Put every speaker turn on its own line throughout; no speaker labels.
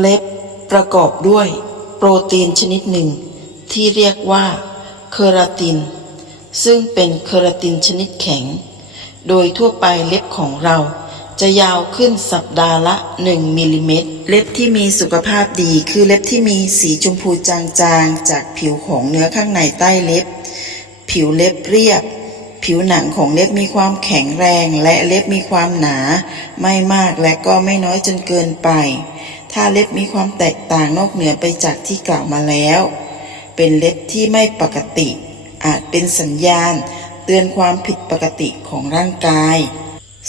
เล็บประกอบด้วย โปรตีนชนิดหนึ่ง ที่เรียกว่าเคราติน ซึ่งเป็นเคราตินชนิดแข็ง โดยทั่วไปเล็บของเราจะยาวขึ้นสัปดาห์ละ 1มิลลิเมตร เล็บที่มีสุขภาพดีคือเล็บที่มีสีชมพูจางๆ จากผิวของเนื้อข้างในใต้เล็บ ผิวเล็บเรียบ ผิวหนังของเล็บมีความแข็งแรง และเล็บมีความหนา ไม่มากและก็ไม่น้อยจนเกินไป ถ้าเล็บมีความแตกต่างนอกเหนือไปจากที่กล่าวมาแล้ว เป็นเล็บที่ไม่ปกติ อาจเป็นสัญญาณ เตือนความผิดปกติของร่างกาย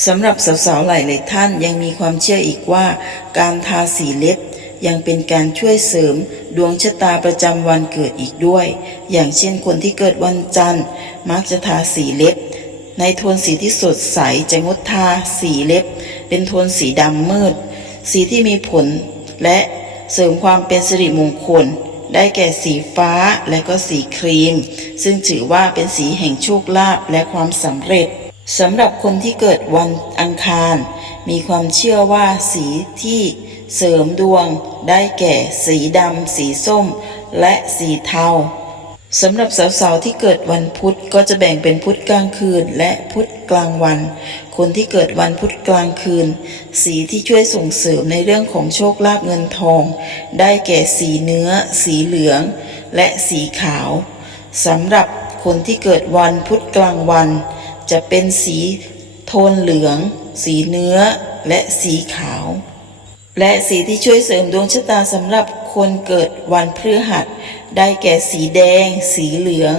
สำหรับสาวๆหลายๆท่านยังมีความเชื่ออีกว่า การทาสีเล็บยังเป็นการช่วยเสริมดวงชะตาประจำวันเกิดอีกด้วย อย่างเช่นคนที่เกิดวันจันทร์ มักจะทาสีเล็บ ในโทนสีที่สดใสจะงดทาสีเล็บ เป็นโทนสีดำมืด สีที่มีผล และเสริมความเป็นสิริมงคล ได้แก่สีฟ้าและก็สีครีม ซึ่งถือว่าเป็นสีแห่งโชคลาภและความสำเร็จสำหรับคนที่เกิดวันอังคาร มีความเชื่อว่าสีที่เสริมดวงได้แก่สีดำ สีส้ม และสีเทา สำหรับสาวๆที่เกิดวันพุธก็จะแบ่งเป็นพุธกลางคืน และพุธกลางวัน คนที่เกิดวันพุธกลางคืน สีที่ช่วยส่งเสริมในเรื่องของโชคลาภเงินทอง ได้แก่สีเนื้อ สีเหลือง และสีขาวสำหรับคนที่เกิดวันพุธกลางวัน จะเป็นสีโทนเหลือง สีเนื้อ และสีขาว และสีที่ช่วยเสริมดวงชะตาสำหรับ คนเกิดวันพฤหัส ได้แก่สีแดง สีเหลือง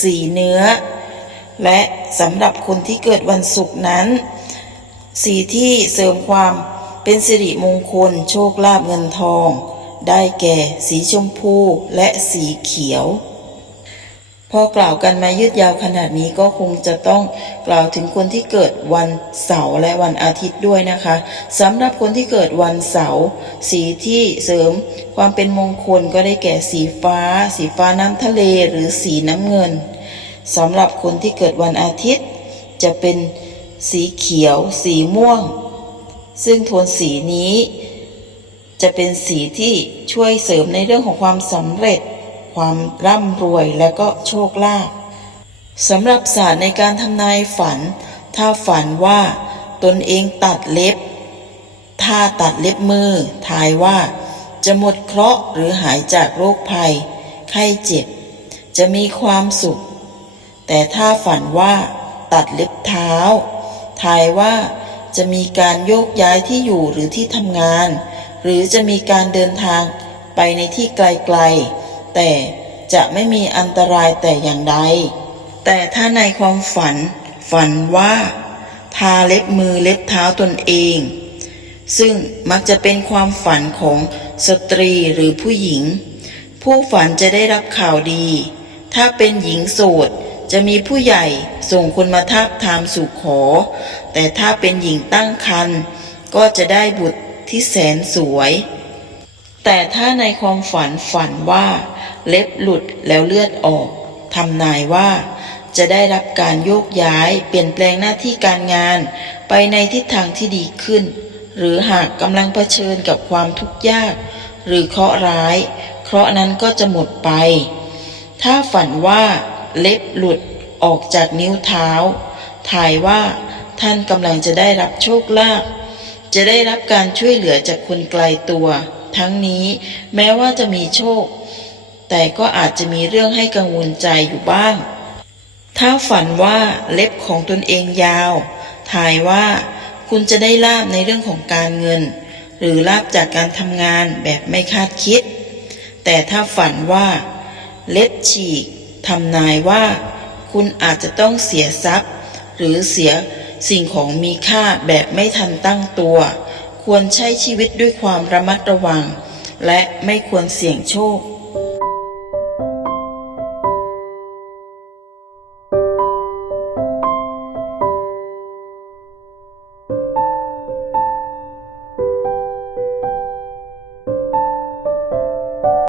สีเนื้อ และสำหรับคนที่เกิดวันศุกร์นั้น สีที่เสริมความเป็นสิริมงคลโชคลาภเงินทอง ได้แก่สีชมพูและสีเขียว พอกล่าวกันมายืดยาวขนาดนี้ก็คงจะต้องกล่าวถึงคนที่เกิดวันเสาร์และวันอาทิตย์ด้วยนะคะสำหรับคนที่เกิดวันเสาร์สีที่เสริมความเป็นมงคลก็ได้แก่สีฟ้า สีฟ้าน้ำทะเลหรือสีน้ำเงินสำหรับคนที่เกิดวันอาทิตย์ จะเป็นสีเขียว สีม่วง ซึ่งโทนสีนี้ จะเป็นสีที่ช่วยเสริมในเรื่องของความสำเร็จ ความร่ำรวยและก็โชคลาภสำหรับศาสตร์ในการทำนายฝัน ถ้าฝันว่าตนเองตัดเล็บ ถ้าตัดเล็บมือ ทายว่า จะหมดเคราะห์หรือหายจากโรคภัย ไข้เจ็บ จะมีความสุข แต่ถ้าฝันว่า ตัดเล็บเท้า ทายว่าจะมีการโยกย้ายที่อยู่หรือที่ทำงาน หรือจะมีการเดินทางไปในที่ไกลๆ แต่จะไม่มีอันตรายแต่อย่างใด แต่ถ้าในความฝัน ฝันว่า ทาเล็บมือเล็บเท้าตนเอง ซึ่งมักจะเป็นความฝันของสตรีหรือผู้หญิง ผู้ฝันจะได้รับข่าวดี ถ้าเป็นหญิงโสดจะมีผู้ใหญ่ส่งคนมาทาบทามสู่ขอ แต่ถ้าเป็นหญิงตั้งครรภ์ก็จะได้บุตรที่แสนสวย แต่ถ้าในความฝันฝันว่า เล็บหลุดแล้วเลือดออกทำนายว่า จะได้รับการโยกย้ายเปลี่ยนแปลงหน้าที่การงาน ไปในทิศทางที่ดีขึ้น หรือหากกำลังเผชิญกับความทุกข์ยาก หรือเคราะห์ร้าย เคราะห์นั้นก็จะหมดไป ถ้าฝันว่าเล็บหลุดออกจากนิ้วเท้า ถ่ายว่าท่านกำลังจะได้รับโชคลาภจะได้รับการช่วยเหลือจากคนไกลตัว ทั้งนี้ แม้ว่าจะมีโชค แต่ก็อาจจะมีเรื่องให้กังวลใจอยู่บ้าง ถ้าฝันว่าเล็บของตนเองยาว ถ่ายว่าคุณจะได้ลาบในเรื่องของการเงิน หรือลาบจากการทำงานแบบไม่คาดคิด แต่ถ้าฝันว่า เล็บฉีกทำนายว่า คุณอาจจะต้องเสียทรัพย์ หรือเสียสิ่งของมีค่าแบบไม่ทันตั้งตัว ควรใช้ชีวิตด้วยความระมัดระวัง และไม่ควรเสี่ยงโชค